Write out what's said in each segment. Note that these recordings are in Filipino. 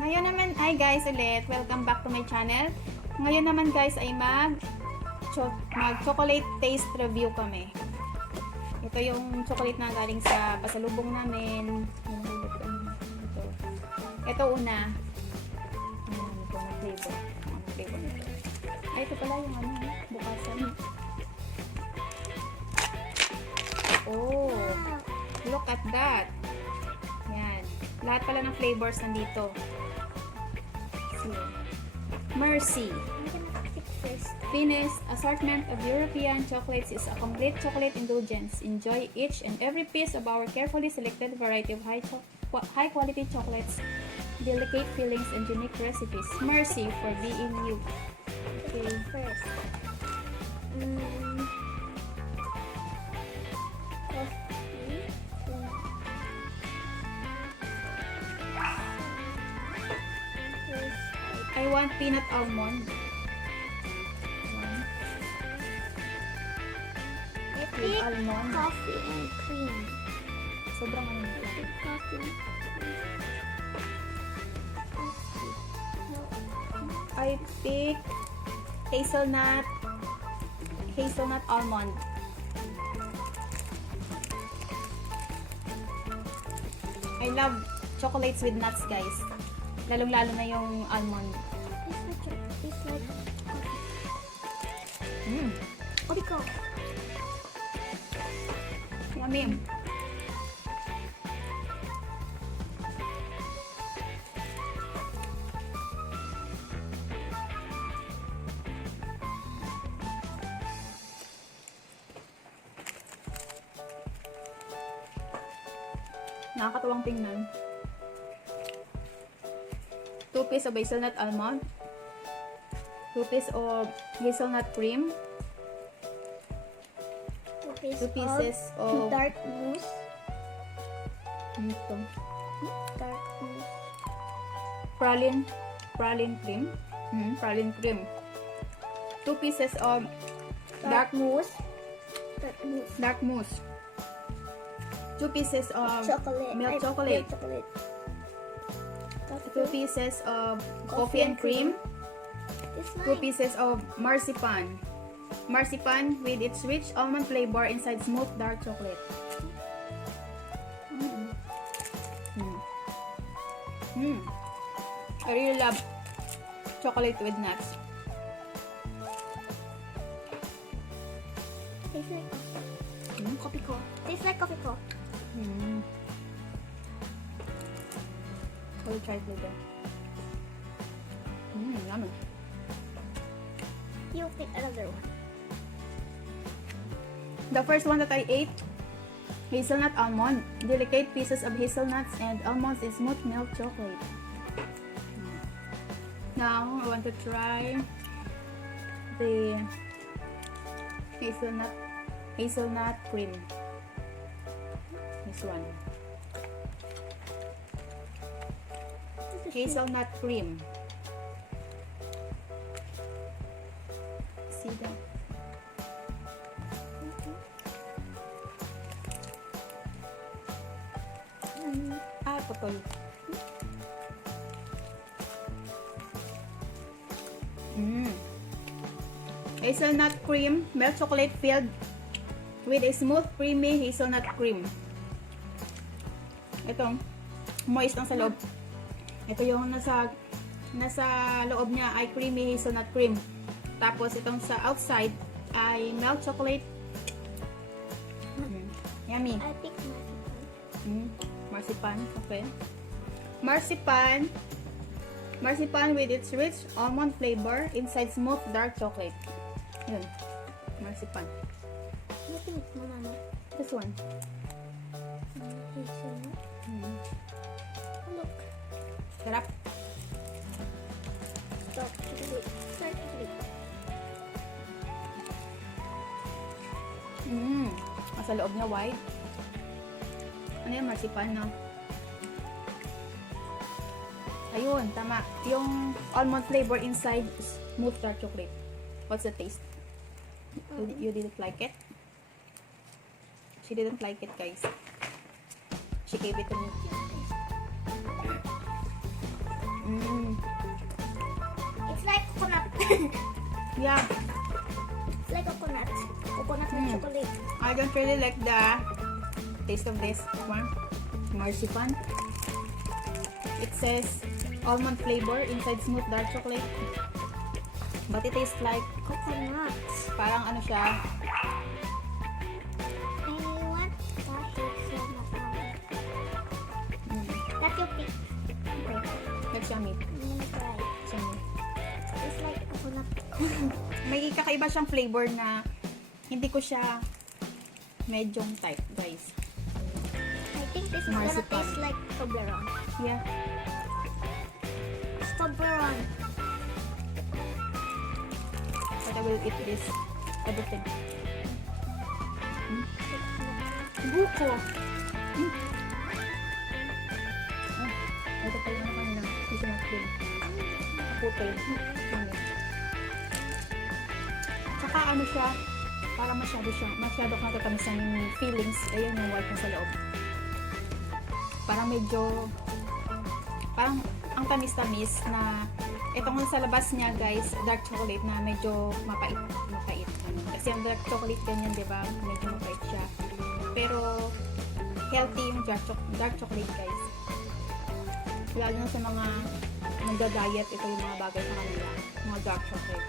Ngayon naman, hi guys ulit. Welcome back to my channel. Ngayon naman guys ay mag-chocolate taste review kami. Ito yung chocolate na galing sa pasalubong namin. Ito una. Ito na flavor. Ano flavor nito? Ay, ito pala yung ano, bukasan. Oh, look at that. Yan. Lahat pala ng flavors nandito. Mercy. Finest assortment of European chocolates is a complete chocolate indulgence. Enjoy each and every piece of our carefully selected variety of high-quality chocolates, delicate fillings, and unique recipes. Mercy for being you. Okay, first. I want peanut almond. With almond. Coffee and cream. Sobrang ano nito. Coffee. I pick hazelnut almond. I love chocolates with nuts, guys. Lalong-lalo na yung almond. It's like Coffee ko. Yummy. Nakakatuwang tingnan. 2 pieces of hazelnut almond. 2 pieces of hazelnut cream. 2 pieces of dark mousse. Ito. Dark mousse. Praline cream. Praline cream. 2 pieces of dark mousse. 2 pieces of Chocolate. milk chocolate. 2 pieces of coffee and cream. 2 pieces of marzipan. Marzipan with its rich almond flavor inside smooth dark chocolate. I really love chocolate with nuts. Tastes like Coffee ko. Tastes like coffee ko. I will try it later. Yummy. You pick another one. The first one that I ate, hazelnut almond. Delicate pieces of hazelnuts and almonds in smooth milk chocolate. Now, I want to try the hazelnut cream. This one. Hazelnut cream. See that? Putol. Hazelnut cream, milk chocolate filled with a smooth, creamy hazelnut cream. Ito, moist ang sa loob. Ito yung nasa loob niya ay creamy hazelnut cream. Tapos itong sa outside ay milk chocolate. Yummy. I pick Marzipan, okay. Marzipan with its rich almond flavor inside smooth dark chocolate. Yun. Marzipan. This one. Look. Sarap. Stop. Start to sleep. Sa loob niya white. Ano yung marzipan, no? Ayun, tama. Yung almond flavor inside smooth dark chocolate. What's the taste? You didn't like it? She didn't like it, guys. She gave it to me. Yeah, It's like coconut. Coconut with Mm. chocolate. I don't really like the taste of this one. Marzipan. It says almond flavor inside smooth dark chocolate. But it tastes like Coconut. parang ano siya. I want that hazelnut one. Mm, That's your pick. Okay. that's yummy. I'm gonna try. It's yummy. It's like coconut. May kakaiba siyang flavor na hindi ko siya medyong type, guys. I think this is gonna Marzipan. taste like Toblerone. Yeah. It's Toblerone. But I will eat this everything. Buko. Ah, ito pala yung kanina. Ito na cream. Putol. Ano. Tsaka ano siya, para masyado kang natatamis ng feelings. Ayan yung white na sa loob. Parang medyo, parang ang tamis-tamis na itong sa labas niya, guys, dark chocolate na medyo mapait. Kasi ang dark chocolate ganyan, di ba? Medyo mapait siya. Pero healthy yung dark chocolate, guys. Lalo na sa mga nagda-diet, ito yung mga bagay sa kanila. Mga dark chocolate.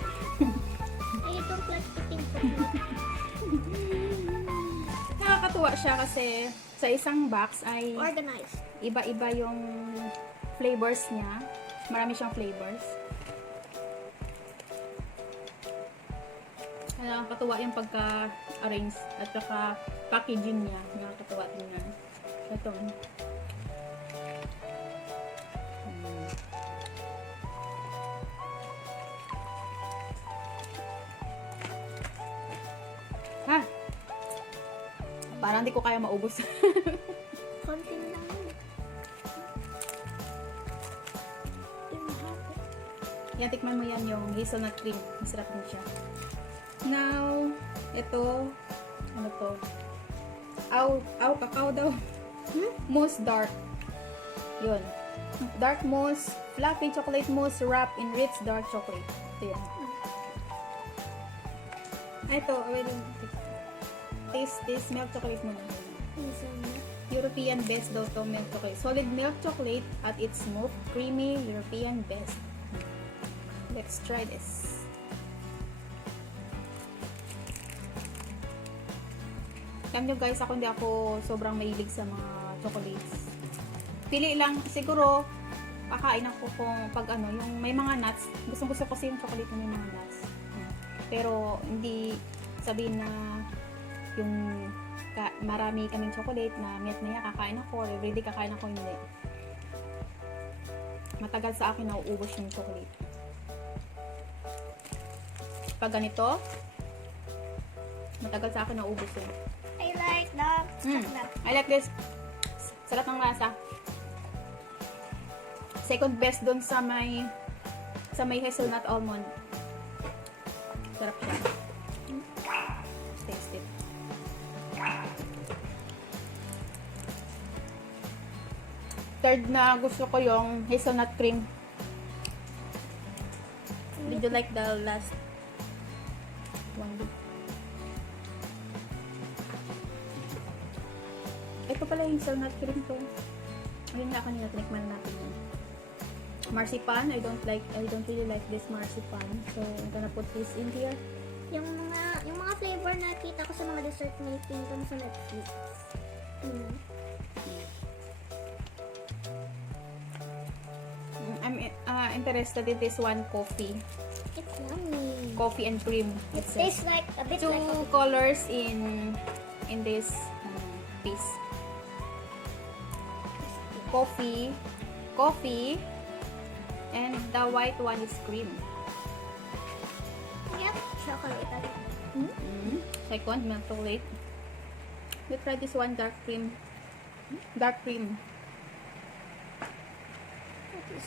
I don't like eating coconut. Nakakatuwa siya kasi sa isang box ay Organized. iba-iba yung flavors niya. Marami siyang flavors. Nakakatuwa yung pagka-arrange at saka packaging niya. Nakakatuwa tingnan. Ito. Ha? Parang hindi ko kaya maubos. Konti lang. Yan, tikman mo yan yung hazelnut cream. Masarap din siya. Now, ito, ano to? Cacao daw. Mousse dark. Yun. Dark mousse, fluffy chocolate mousse wrapped in rich dark chocolate. Ito yan. Ito, taste this milk chocolate muna. European best daw to milk chocolate. Solid milk chocolate at its smooth, creamy European best. Let's try this. Alam nyo guys, hindi ako sobrang mahilig sa mga chocolates. Pili lang, siguro, kakain ako kung pag ano, yung may mga nuts. Gusto ko kasi yung chocolate na may mga nuts. Pero, hindi sabihin na yung marami kaming chocolate na maya kakain ako, or everyday kakain ako, hindi. Matagal sa akin nauubos yung chocolate. Pag ganito, matagal sa akin nauubos yun. I like that chocolate. I like this. Sarap ng lasa. Second best dun sa may hazelnut almond. Sarap siya. Taste it. Third na gusto ko yung hazelnut cream. Did you like the last one? Ito pala yung hazelnut cream to. Ayun nga kanina, tinikman natin yun. Marzipan, I don't really like this marzipan. So, I'm gonna put this in here. Yung mga flavor na kita ko sa mga dessert making dun sa Netflix. I'm interested in this one, coffee. It's yummy. Coffee and cream. It It says tastes like a bit two like a colors in this piece. Coffee, and the white one is cream. yep, chocolate. Second, milk chocolate. We try this one, dark cream. Dark cream. Is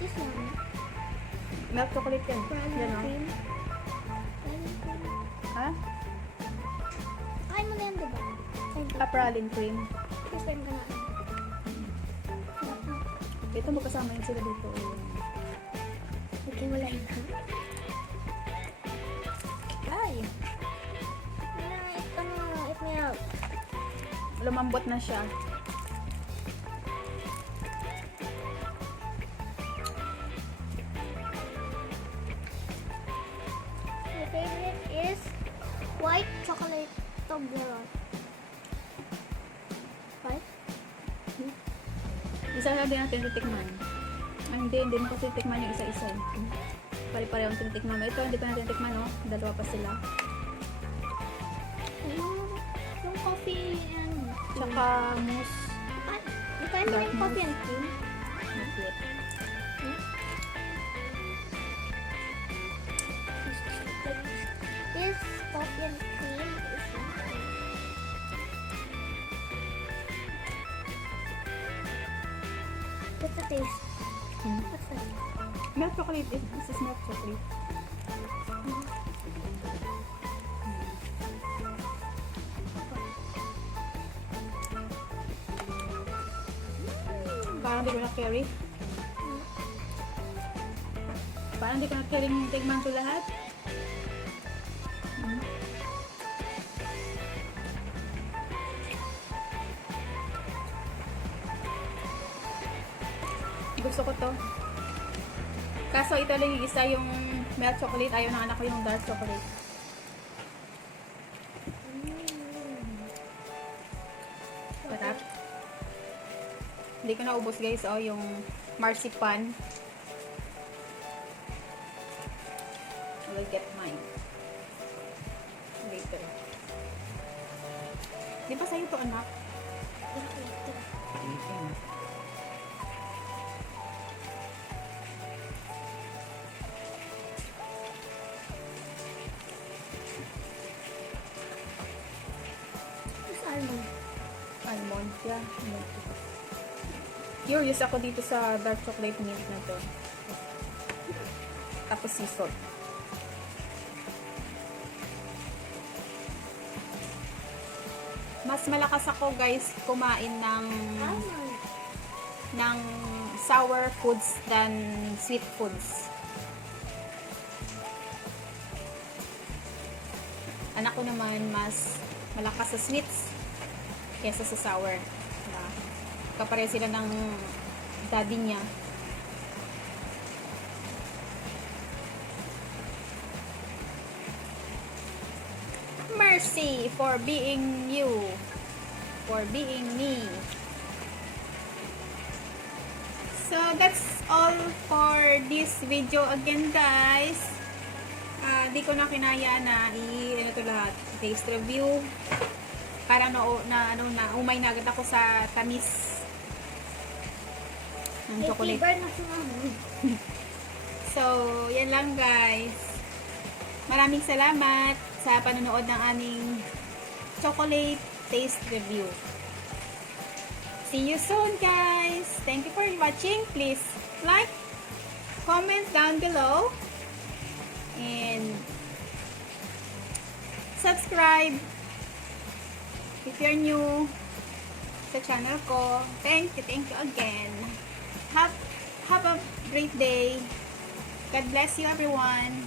this yummy? Milk chocolate yan. Brown Yan, oh. cream. Brown cream. Ha? Kain mo na yan, diba? Pralin cream. First time ka na. Sarap na. Ito magkasama yun sila dito. Okay, wala yun. Ay! Eat me out. Lumambot na siya. My favorite is white chocolate Toblerone. White? Isa lang din natin titikman. Hindi mo kasi titikman yung isa-isa. Pare-pareho ang tinitikman mo. Ito, hindi pa natin tikman, no? Dalawa pa sila. Yung coffee and Tsaka mousse. Ikain mo yung coffee and cream? Maglit. This coffee and cream is nothing. What's the taste? What's that? Milk chocolate. This is milk chocolate. Parang di ko na-carry. Parang di ko na-carry yung tigman ko lahat. Gusto ko to. Kaso ito lang yung isa yung milk chocolate. Ayaw ng anak ko yung dark chocolate. Sarap. Hindi ko naubos guys. Oh, yung marzipan. I will get mine later. Di ba sa'yo to anak? It's almond. Almond. Yeah. Curious ako dito sa dark chocolate milk na to. Tapos sea salt. Mas malakas ako guys kumain Almond. ng sour foods than sweet foods. Anak ko naman mas malakas sa sweets kaysa sa sour. Kapare sila ng daddy niya. Mercy for being you, for being me. So that's all for this video again guys. Di ko na kinaya na ano to lahat, taste review. Parang umay na agad ako sa tamis ng chocolate. Flavor na sumamon. So, yan lang guys. Maraming salamat sa panonood ng aming chocolate taste review. See you soon guys. Thank you for watching. Please like, comment down below, and subscribe if you're new sa channel ko. Thank you again. Have a great day. God bless you everyone.